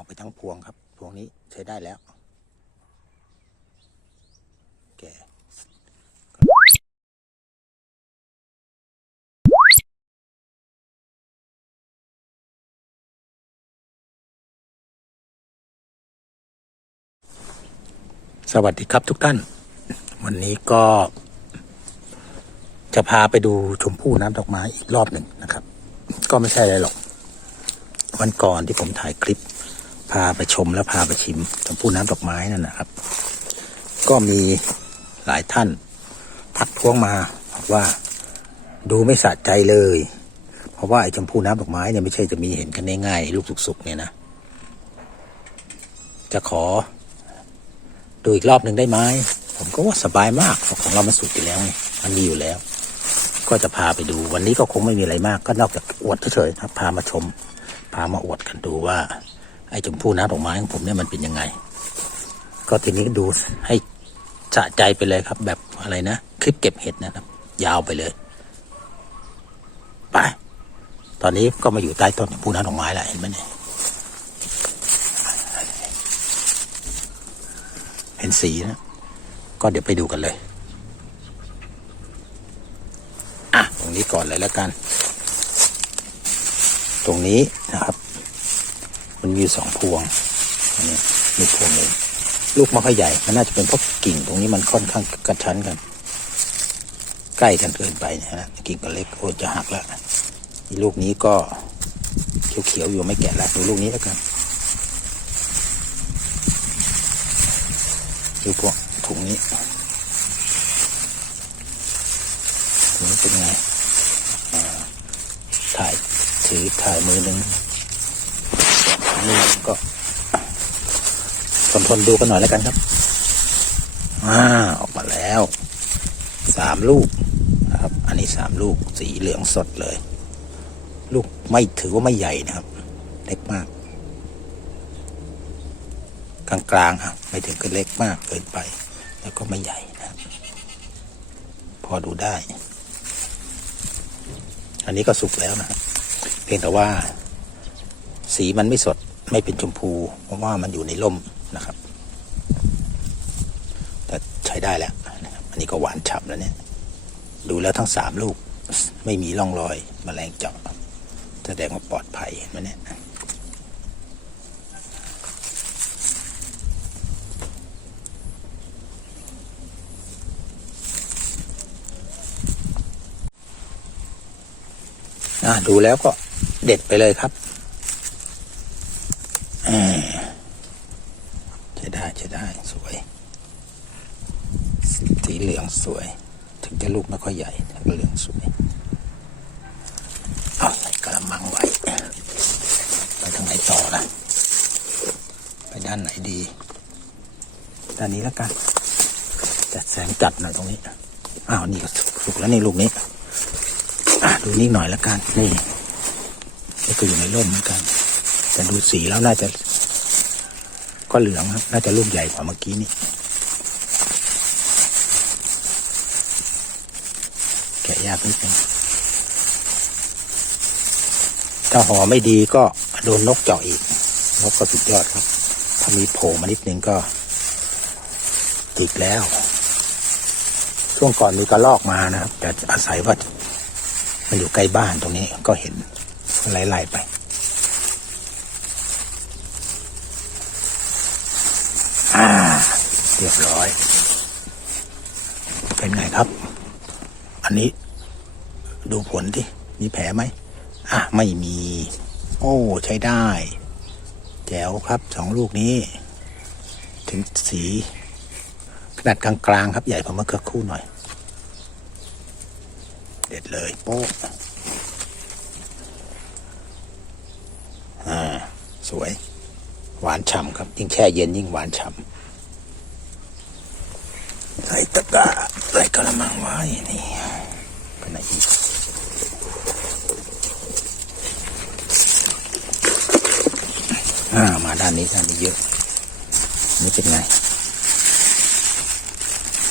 เอาไปทั้งพวงครับ พวงนี้ใช้ได้แล้ว แกสวัสดีครับทุกท่าน วันนี้ก็ จะพาไปดูชมพู่น้ำดอกไม้อีกรอบหนึ่งนะครับ ก็ไม่ใช่อะไรหรอก วันก่อนที่ผมถ่ายคลิป พาไปชมและพาไปชิมชมพู่น้ำดอกไม้นั่นนะครับ ก็มีหลายท่านทักท้วงมาบอกว่าดูไม่สะใจเลย เพราะว่าไอ้ชมพู่น้ำดอกไม้เนี่ยไม่ใช่จะมีเห็นกันง่ายๆลูกสุกๆเนี่ยนะ จะขอ ดูอีกรอบหนึ่งได้ไหมผมก็ว่าสบายมากของเรามันสุดอยู่แล้วไงมันมีอยู่แล้ว ก็จะพาไปดูวันนี้ก็คงไม่มีอะไรมาก ก็นอกจากอวดเฉยๆครับ พามาชม พามาอวดกันดูว่า ไอ้ชมพู่น้ำดอกไม้ของผมเนี่ยมันเป็นยังไง ก็ทีนี้ดูให้สะใจไปเลยครับ แบบอะไรนะคลิปเก็บเห็ดนะครับ ยาวไปเลยไปตอนนี้ก็มาอยู่ใต้ต้นชมพู่น้ำดอกไม้แล้วเห็นไหมเนี่ยเห็นสีนะ ก็เดี๋ยวไปดูกันเลยอะตรงนี้ก่อนเลยแล้วกัน ตรงนี้นะครับ มันมีสองพวงอันนี้มีพวงหนึ่งลูกไม่ค่อยใหญ่มันน่าจะเป็นเพราะกิ่งตรงนี้มันค่อนข้างกระชั้นกัน ใกล้กันเกินไปนะฮะกิ่งก็เล็กโอ้จะหักแล้วลูกนี้ก็เขียวๆอยู่ไม่แก่แล้วดูลูกนี้แล้วกันดูพวกถุงนี้ถุงนี้เป็นไงถ่ายถือถ่ายมือหนึ่ง นึ่ก็ทนทนดูกันหน่อยแล้วกันครับอ่าออกมาแล้วสามลูกนะครับ อันนี้สามลูกสีเหลืองสดเลย ลูกไม่ถือว่าไม่ใหญ่นะครับ เล็กมาก กลางๆครับไม่ถึงกับเล็กมากเกินไป แล้วก็ไม่ใหญ่นะครับ พอดูได้ อันนี้ก็สุกแล้วนะครับเพียงแต่ว่า สีมันไม่สด ไม่เป็นชมพู เพราะว่ามันอยู่ในร่มนะครับ แต่ใช้ได้แล้วนะครับอันนี้ก็หวานฉ่ำแล้วเนี่ย ดูแล้วทั้งสามลูกไม่มีร่องรอยมแมลงเจาะแสดงว่าปลอดภัยเห็นไหมเนี่ยอะดูแล้วก็เด็ดไปเลยครับแหมใช้ได้ใช้ได้สวย สี เหลืองสวย ถึงจะลูกไม่ค่อยใหญ่แต่ก็เหลืองสวยเอาใส่กระมังไว้ไปทางไหนต่อนะไปด้านไหนดี ด้านนี้แล้วกันจัดแสงจัดหน่อยตรงนี้อ้าวนี่ก็สุกแล้วนี่ลูกนี้ดูนี่หน่อยและกันนี่นี่ก็อยู่ในร่มเหมือนกัน แต่ดูสีแล้วน่าจะ ก็เหลืองครับน่าจะลูกใหญ่กว่าเมื่อกี้นี่แกะ ยากนิดนึงถ้าห่อไม่ดีก็โดนนกเจาะอีก นกก็สุดยอดครับ ถ้ามีโผล่มานิดนึงก็จิกแล้ว ช่วงก่อนมีกระลอกมานะครับแต่อาศัยว่ามันอยู่ใกล้บ้านตรงนี้ก็เห็นไล่ๆไปอ่าเรียบร้อย เป็นไงครับ อันนี้ ดูผลที่มีแผลไหมอะไม่มี โอ้ใช้ได้ แจ๋วครับสองลูกนี้ ถึงสีขนาดกลางๆครับใหญ่กว่าเมื่อคู่หน่อย เด็ดเลยโป๊ะอ่า สวย หวานฉ่ำครับ ยิ่งแช่เย็นยิ่งหวานฉ่ำใส่ตะกร้าใส่กระมังไว้นี่ไปไหนอีก อ่ามาด้านนี้ด้านนี้เยอะ นี่เป็นไง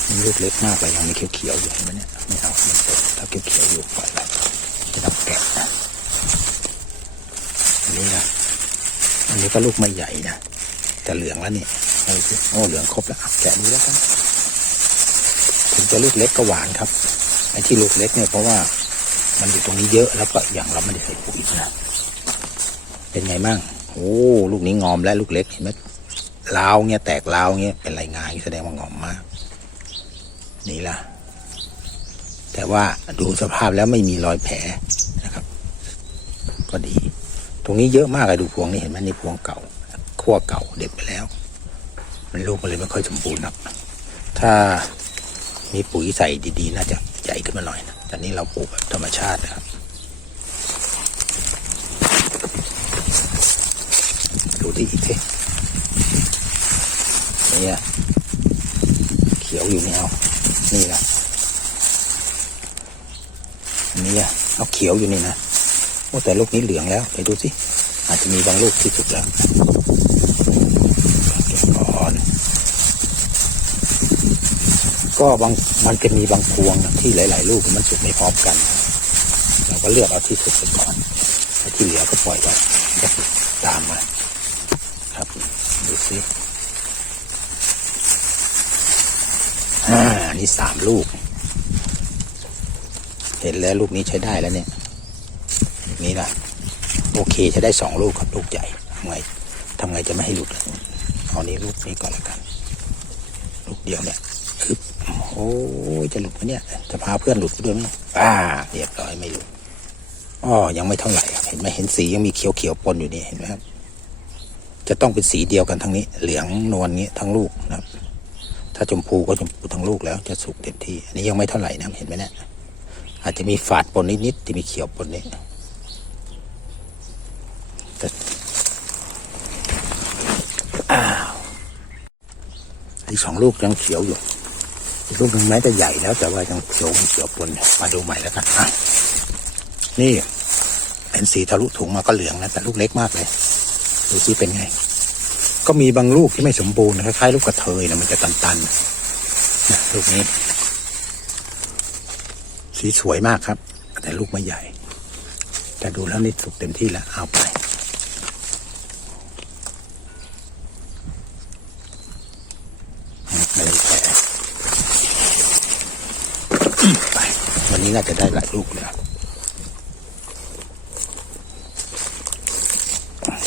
นี่ลูกเล็กมากเลยยังมีเขียวๆอยู่เห็นไหมเนี่ยไม่เอาไม่เปิดถ้าเขียวๆอยู่ปล่อยไปจะต้องแกะนะอันนี้นะอันนี้ก็ลูกไม่ใหญ่นะแต่เหลืองแล้วนี่เอาสิโอ้เหลืองครบแล้วแกะดูแล้วกันถึงจะลูกเล็กก็หวานครับไอ้ที่ลูกเล็กเนี่ยเพราะว่ามันอยู่ตรงนี้เยอะแล้วก็อย่างเราไม่ได้ใส่ปุ๋ยนะเป็นไงมั่ง โอ้ลูกนี้งอมแล้วลูกเล็กเห็นไหมลาวเงี้ยแตกลาวเงี้ยเป็นไรงายแสดงว่างอมมาก นี่ล่ะ แต่ว่าดูสภาพแล้วไม่มีรอยแผลนะครับ ก็ดี ตรงนี้เยอะมากเลยดูพวงนี่เห็นไหมนี่พวงเก่าขั้วเก่าเด็ดไปแล้ว มันลูกมันเลยไม่ค่อยสมบูรณ์ครับถ้ามีปุ๋ยใส่ดีๆ น่าจะใหญ่ขึ้นมาหน่อยนะแต่นี่เราปลูกแบบธรรมชาตินะครับ ดูที่อีกทีเนี่ยเขียวอยู่นี่เอา นี่แหละนนี้อะเอาเขียวอยู่นี่นะโอ้แต่ลูกนี้เหลืองแล้วไปดูสิอาจจะมีบางลูกที่สุกแล้วเก็บก่อนก็บางมันจะมีบางพวงที่หลาย ๆ ลูกมันสุกไม่พร้อมกัน เราก็เลือกเอาที่สุกไปก่อนไอ้ที่เหลือก็ปล่อยไว้จะสุกตามมา สิอ่านี่สามลูก เห็นแล้วลูกนี้ใช้ได้แล้วเนี่ย นี่นะโอเคใช้ได้สองลูกครับลูกใหญ่ทำไงทำไงจะไม่ให้หลุดเอานี้ลูกนี้ก่อนละกัน ลูกเดียวเนี่ยโอ้ยจะหลุดไหมเนี่ย จะพาเพื่อนหลุดไปด้วยไหมอ่า เรียบร้อยไม่หลุดอ๋อยังไม่เท่าไหร่เห็นไหมเห็นสียังมีเขียวๆปนอยู่นี่เห็นไหมครับ จะต้องเป็นสีเดียวกันทั้งนี้ เหลืองนวลนี้ทั้งลูกนะครับ ถ้าชมพูก็ชมพูทั้งลูกแล้วจะสุกเต็มที่ อันนี้ยังไม่เท่าไหร่นะเห็นไหมเนี่ยอาจจะมีฝาดปนนิดๆที่มีเขียวปนนี้แต่อ้าวอีกสองลูกยังเขียวอยู่อีกลูกหนึ่งแม้จะใหญ่แล้ว แต่ว่ายังเขียวเขียวปนมาดูใหม่แล้วกันนี่เป็นสีทะลุถุงมาก็เหลืองนะแต่ลูกเล็กมากเลย ดูซิเป็นไง ก็มีบางลูกที่ไม่สมบูรณ์คล้ายๆลูกกระเทยนะมันจะตันๆนะลูกนี้ สีสวยมากครับ แต่ลูกไม่ใหญ่ แต่ดูแล้วนี่สุกเต็มที่แล้วเอาไปไปวันนี้น่าจะได้หลายลูกเลย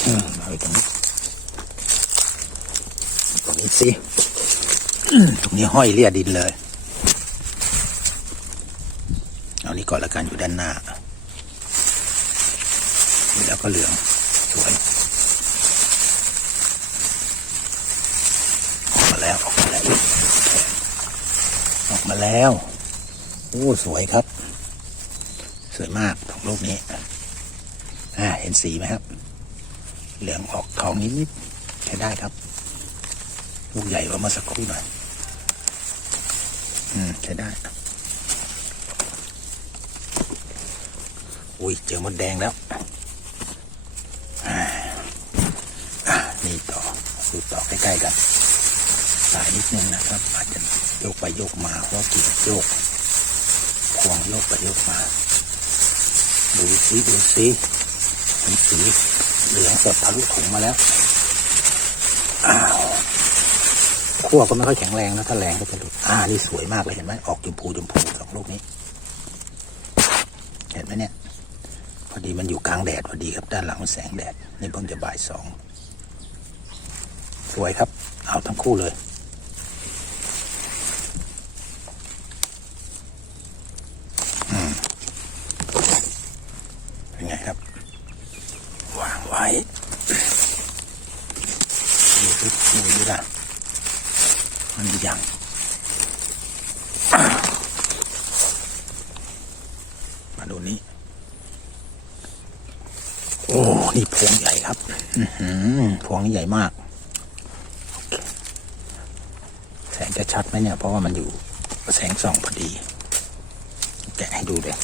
อืมเอาไปตรงนี้ ตรงนี้สิตรงนี้ห้อยเลี่ยดินเลย เอานี้ก่อนละกันอยู่ด้านหน้า แล้วก็เหลืองสวยออกมาแล้วออกมาแล้วออกมาแล้วโอ้สวยครับ สวยมากของลูกนี้อ่าเห็นสีไหมครับ เหลืองออกทองนิดๆใช้ได้ครับ ลูกใหญ่กว่าเมื่อสักครู่หน่อย อืม ใช้ได้อุ้ย เจอมดแดงแล้วนี่ต่อดูต่อใกล้ๆกัน สายนิดนึงนะครับ อาจจะโยกไปโยกมาเพราะกิ่งโยกพวงโยกไปโยกมา ดูซิดูซิเป็นสีเหลืองสดทะลุถุงมาแล้ว อ้าว ขั้วก็ไม่ค่อยแข็งแรงนะถ้าแรงก็จะหลุดอ่านี่สวยมากเลยเห็นไหมออกชมพูชมพูสองลูกนี้ เห็นไหมเนี่ย พอดีมันอยู่กลางแดดพอดีครับด้านหลังมันแสงแดด นี่เพิ่งจะบ่ายสองสวยครับ เอาทั้งคู่เลย อืมเป็นไงครับ วางไว้ดูสิดูดิล่ะ มันยังอ้าวมาดูนี้ โอ้ นี่พวงใหญ่ครับ อื้อหือ พวงนี้ใหญ่มาก แสงจะชัดไหมเนี่ย เพราะว่ามันอยู่แสงส่องพอดี แกะให้ดูเลย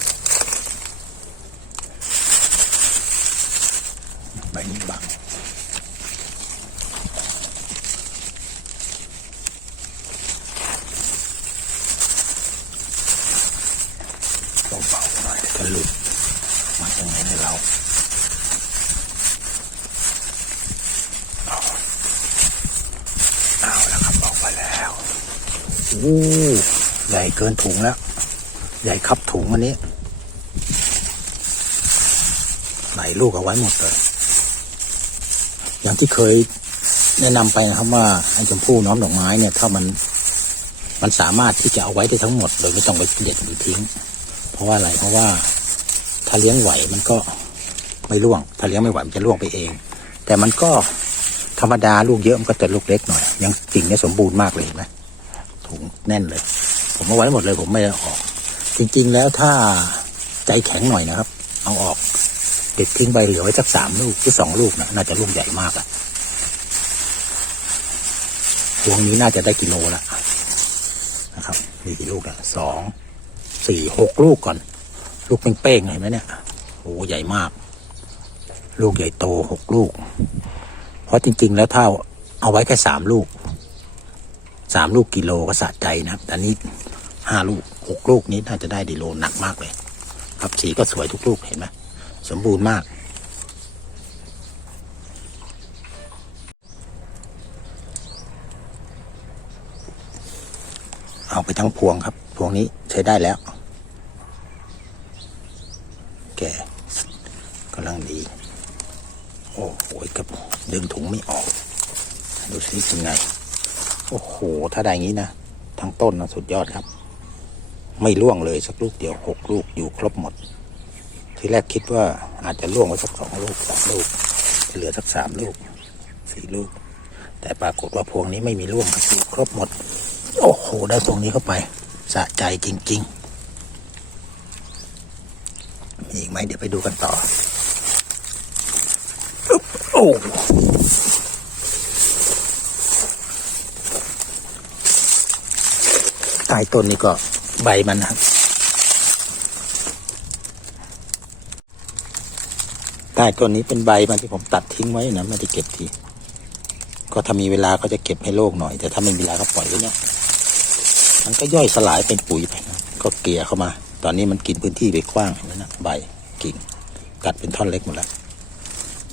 ใบนี้บังเบาๆหน่อยจะหลุดมาตรงนี้ให้เรา โอ้ ใหญ่เกินถุงแล้ว ใหญ่ครับถุงอันนี้ ไหลลูกเอาไว้หมดเลย อย่างที่เคยแนะนำไปนะครับว่าไอ้ชมพู่น้อมดอกไม้เนี่ย ถ้ามันมันสามารถที่จะเอาไว้ได้ทั้งหมด โดยไม่ต้องไปเด็ดหรือทิ้ง เพราะว่าอะไรเพราะว่าถ้าเลี้ยงไหวมันก็ไม่ร่วง ถ้าเลี้ยงไม่ไหวมันจะร่วงไปเอง แต่มันก็ธรรมดาลูกเยอะมันก็จะลูกเล็กหน่อย ยังกิ่งเนี่ยสมบูรณ์มากเลยเห็นไหม ถุงแน่นเลย ผมเอาไว้หมดเลย ผมไม่ได้เอาออก จริงๆแล้วถ้าใจแข็งหน่อยนะครับ เอาออกเด็ดทิ้งไปเหลือไว้สักสามลูกหรือสองลูกนะน่าจะลูกใหญ่มากอะพวงนี้น่าจะได้กิโลละนะครับ มีกี่ลูกอะสองสี่หกลูกก่อน ลูกเป้งๆเห็นไหมเนี่ยโอ้ใหญ่มาก ลูกใหญ่โตหกลูก เพราะจริง ๆ แล้วถ้าเอาไว้แค่สามลูก สามลูกกิโลก็สะใจนะครับแต่นี้ห้าลูกหกลูกนี้น่าจะได้ดีโลหนักมากเลย ครับสีก็สวยทุกลูกเห็นไหมสมบูรณ์มากเอาไปทั้งพวงครับ พวงนี้ใช้ได้แล้ว แกกำลังดี โอ้โหกับดึงถุงไม่ออก ดูสิเป็นไง โอ้โห ถ้าได้งี้นะ ทั้งต้นนะสุดยอดครับ ไม่ล่วงเลยสักลูกเดียวหกลูกอยู่ครบหมด ทีแรกคิดว่าอาจจะล่วงไว้สักสองลูกสามลูก เหลือสักสามลูกสี่ลูก แต่ปรากฏว่าพวงนี้ไม่มีล่วงอยู่ครบหมด โอ้โห ได้ตรงนี้เข้าไป สะใจจริง ๆ มีอีกไหมเดี๋ยวไปดูกันต่อ โอ้ ใต้ต้นนี้ก็ใบมันนะครับ ใต้ต้นนี้เป็นใบมันที่ผมตัดทิ้งไว้นะไม่ได้เก็บที ก็ถ้ามีเวลาก็จะเก็บให้โลกหน่อย แต่ถ้าไม่มีเวลาก็ปล่อยไว้เนี่ยมันก็ย่อยสลายเป็นปุ๋ยไปนะก็เกลี่ยเข้ามา ตอนนี้มันกินพื้นที่ไปกว้างเห็นไหมนะใบกิ่งกัดเป็นท่อนเล็กหมดแล้ว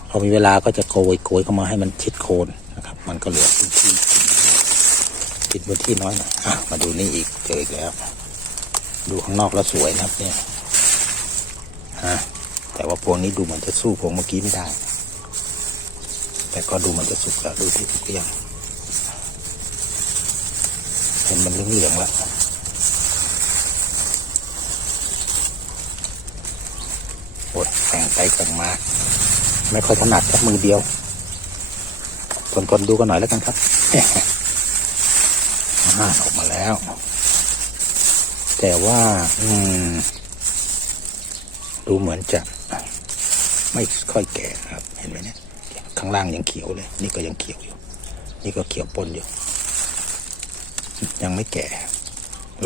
พอมีเวลาก็จะโกยโกยเข้ามาให้มันชิดโคนนะครับ มันก็เหลือ กินพื้นที่น้อยหน่อยมาดูนี่อีกเจออีกแล้ว ดูข้างนอกแล้วสวยนะครับเนี่ยฮะแต่ว่าพวงนี้ดูเหมือนจะสู้พวงเมื่อกี้ไม่ได้ แต่ก็ดูเหมันจะสุกแล้วดูที่สุกหรือยังเห็นมันเหลืองๆแล้วโอ้ยแต่งไปแต่งมา ไม่ค่อยถนัดครับมือเดียวทนๆดูกันหน่อยแล้วกันครับ อ่าออกมาแล้ว แต่ว่า อืม ดูเหมือนจะไม่ค่อยแก่ครับ เห็นไหมเนี่ย ข้างล่างยังเขียวเลย นี่ก็ยังเขียวอยู่ นี่ก็เขียวปนอยู่ ยังไม่แก่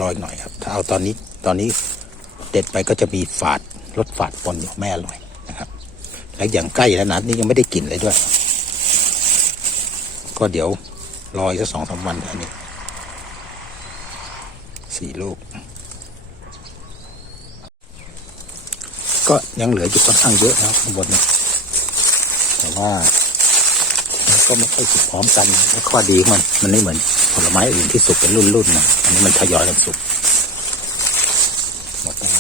รออีกหน่อยครับ ถ้าเอาตอนนี้ ตอนนี้เด็ดไปก็จะมีฝาดรสฝาดปนอยู่ไม่อร่อยนะครับ แล้วอย่างใกล้แล้วนะนี่ยังไม่ได้กลิ่นเลยด้วย ก็เดี๋ยวรออีกสักสองสามวันอันนี้ สี่ลูก ก็ยังเหลืออยู่ค่อนข้างเยอะนะครับข้างบนเนี่ยแต่ว่ามันก็ไม่ค่อยสุกพร้อมกันและข้อดีของมัน มันไม่เหมือนผลไม้อื่นที่สุกเป็นรุ่นๆนะอันนี้มันทยอยกันสุกหมดแล้ว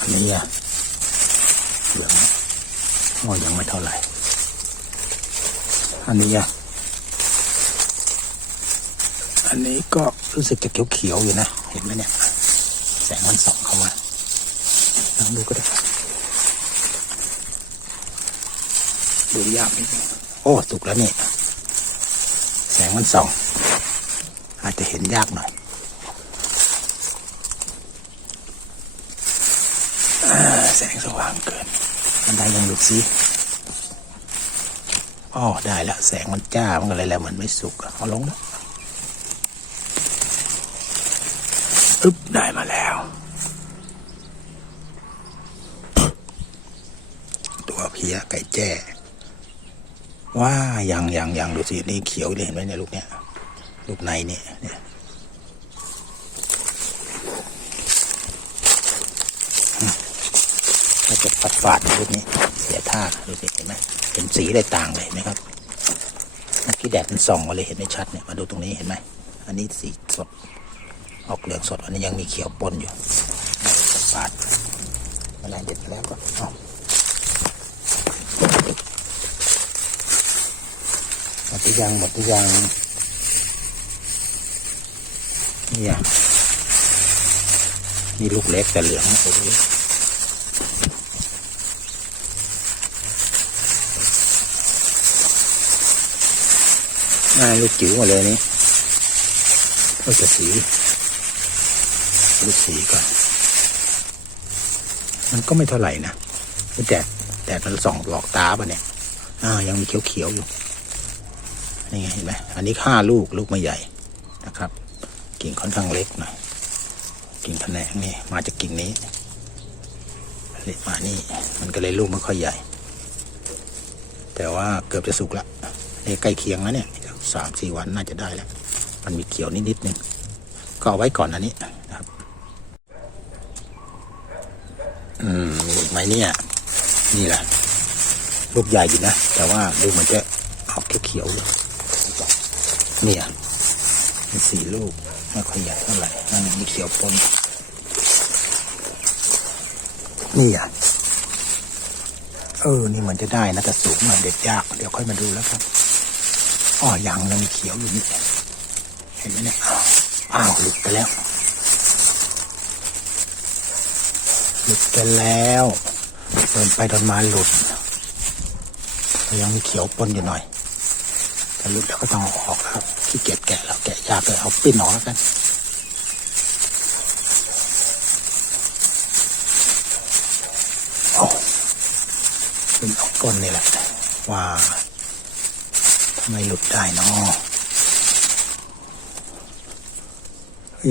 อันนี้อะเหลืองโอ้ยังไม่เท่าไหร่อันนี้อะ อันนี้ก็รู้สึกจะเขียวๆอยู่นะ เห็นไหมเนี่ย แสงมันส่องเข้ามาลองดูก็ได้ดูยากนิดนึงโอ้สุกแล้วนี่ แสงมันส่อง อาจจะเห็นยากหน่อยอแสงสว่างเกินมันได้ยังดูสิอ๋อได้แล้วแสงมันจ้ามันก็เลยแล้วเหมือนไม่สุกเอาลงแล้ว อึ๊บได้มาแล้ว ตัวเพียไก่แจ้ว่ายังยังยังดูสินี่เขียวเลยเห็นไหมเนี่ยลูกเนี้ยลูกในเนี่ยเนี่ยถ้าจะฝาดฝาดลูกนี้ เสียท่าดูสิเห็นไหมเป็นสีได้ต่างเลยนไหมครับมื่อกี้แดดมันส่องมาเลยเห็นไม่ชัดเนี่ยมาดูตรงนี้เห็นไหมอันนี้สีสด ออกเหลืองสดอันนี้ยังมีเขียวปนอยู่ปาดอะไรเด็ดแล้วก็เอาหมดหรือยังหมดหรือยังเนี่ยนี่ลูกเล็กแต่เหลืองโอ้โหน่าลูกจิ๋วมาเลยนี่ก็จะสี ดูสีก่อน มันก็ไม่เท่าไหร่นะแดดแดดมันส่องหลอกตาปะเนี่ย อ่า ยังมีเขียวๆอยู่ นี่ไงเห็นไหมอันนี้ห้าลูกลูกไม่ใหญ่นะครับ กิ่งค่อนข้างเล็กหน่อยกิ่งแขนงนี่มาจากกิ่งนี้เล็กมานี่ มันก็เลยลูกไม่ค่อยใหญ่ แต่ว่าเกือบจะสุกละนี่ใกล้เคียงแล้วเนี่ยสามสี่วันน่าจะได้แล้ว มันมีเขียวนิดนิดนึงก็เอาไว้ก่อนอันนี้นะครับ อืมลูกไหมเนี่ย นี่แหละลูกใหญ่อยู่นะ แต่ว่าดูเหมือนจะออกเขียวๆเลยเนี่ยมีสี่ลูกไม่ค่อยใหญ่เท่าไหร่นั่นมีเขียวปนนี่อะเออ นี่เหมือนจะได้นะแต่สูงหน่อยเด็ดยาก เดี๋ยวค่อยมาดูแล้วครับอ๋อยังยังมีเขียวอยู่นี่เห็นไหมเนี่ยอ้าวหลุดไปแล้ว หลุดไปแล้วเดินไปเดินมาหลุดยังมีเขียวปนอยู่หน่อยแต่หลุดแล้วก็ต้องออกครับขี้เกียจแกะแล้วแกะยากเลยเอาปิ้นออกแล้วกันเอาปิ้นออกก้นนี่แหละว่าทำไมหลุดได้เนาะ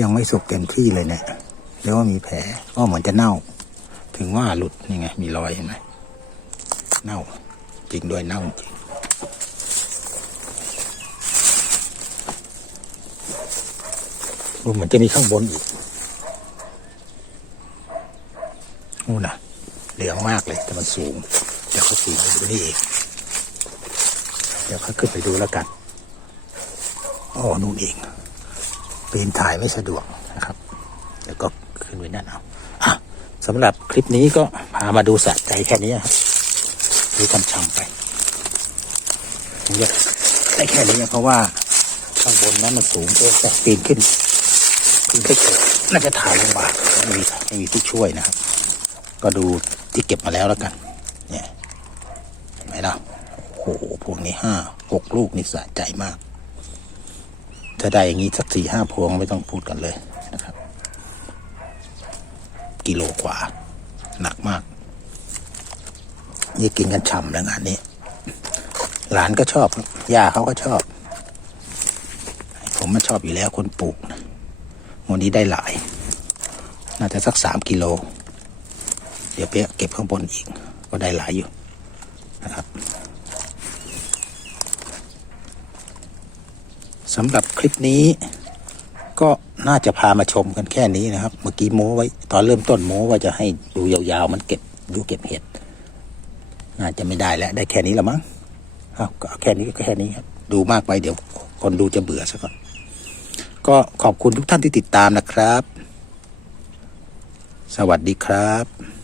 ยังไม่สุกเต็มที่เลยเนี่ยเรียกว่ามีแผลก็เหมือนจะเน่า ถึงว่าหลุดนี่ไง มีรอยเห็นไหมเน่า จริงด้วยเน่าจริงดูเหมือนจะมีข้างบนอีกนู่นน่ะ เหลืองมากเลย แต่มันสูง เดี๋ยวเขาสีไปดูนี่เองเดี๋ยวเขาขึ้นไปดูแล้วกันอ๋อนู่นเองปีนถ่ายไม่สะดวกนะครับ เดี๋ยวก็ขึ้นไว้นั่นเอา สำหรับคลิปนี้ก็พามาดูสะใจแค่นี้ครับดูกำชำไปผมอยากได้แค่นี้เพราะว่าข้างบนนั้นมันสูงเกินแต่ปีนขึ้นปีนขึ้นน่าจะถ่ายลำบากไม่มีไม่มีผู้ช่วยนะครับ ก็ดูที่เก็บมาแล้วแล้วกัน เนี่ยเห็นไหมล่ะโอ้โหพวกนี้ห้าหกลูกนี่สะใจมาก ถ้าได้อย่างนี้สักสี่ห้าพวงไม่ต้องพูดกันเลย กิโลกว่า หนักมาก นี่กินกันฉ่ำแล้วงานนี้ หลานก็ชอบครับย่าเขาก็ชอบ ผมมันชอบอยู่แล้วคนปลูกนะวันนี้ได้หลาย น่าจะสักสามกิโล เดี๋ยวเปียเก็บข้างบนอีก ก็ได้หลายอยู่นะครับสำหรับคลิปนี้ ก็น่าจะพามาชมกันแค่นี้นะครับ เมื่อกี้โม้ไว้ ตอนเริ่มต้นโม้ว่าจะให้ดูยาวๆ มันเก็บดูเก็บเห็ดน่าจะไม่ได้แล้วได้แค่นี้ละมั้งเอาก็แค่นี้ก็แค่นี้ครับดูมากไปเดี๋ยวคนดูจะเบื่อซะก่อน ก็ขอบคุณทุกท่านที่ติดตามนะครับ สวัสดีครับ